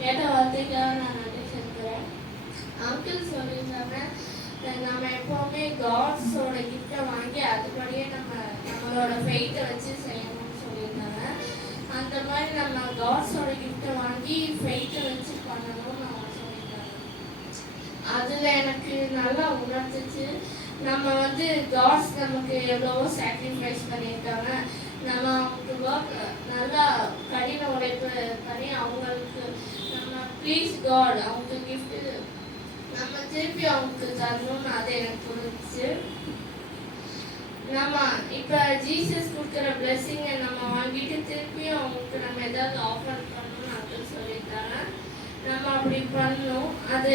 கேட்ட வார்த்தைக்காக நான் நன்றி செலுத்துகிறேன். அங்கிள் சொல்லியிருந்தாங்க, நம்ம எப்போவுமே காட்ஸோட கிஃப்டை வாங்கி அதுபடியே நம்மளோட ஃபெய்த்தை வச்சு செய்யணும்னு சொல்லியிருந்தாங்க. அந்த மாதிரி நம்ம காட்ஸோட கிஃப்டை வாங்கி ஃபெய்த்தை வச்சு பண்ணணும்னு அவங்க சொல்லியிருந்தாங்க. அதில் எனக்கு நல்லா உணர்த்துச்சு. நம்ம காட்ஸ் நமக்கு எவ்வளவோ சாக்ரிஃபைஸ் பண்ணியிருக்காங்க. நம்ம அவங்களுக்கு ஒர்க் நல்லா கடின உழைப்பு பண்ணி அவங்களுக்கு நம்ம ப்ளீஸ் காட் அவங்க கிஃப்ட்டு நம்ம திருப்பி அவங்களுக்கு தரணும்னு அது எனக்கு புரிஞ்சிச்சு. நம்ம இப்போ ஜீசஸ் கொடுக்குற பிளெஸ்ஸிங்கை நம்ம வாங்கிட்டு திருப்பியும் அவங்களுக்கு நம்ம ஏதாவது ஆஃபர் பண்ணணும்னு அங்கிள் சொல்லியிருக்காங்க. நம்ம அப்படி பண்ணணும். அது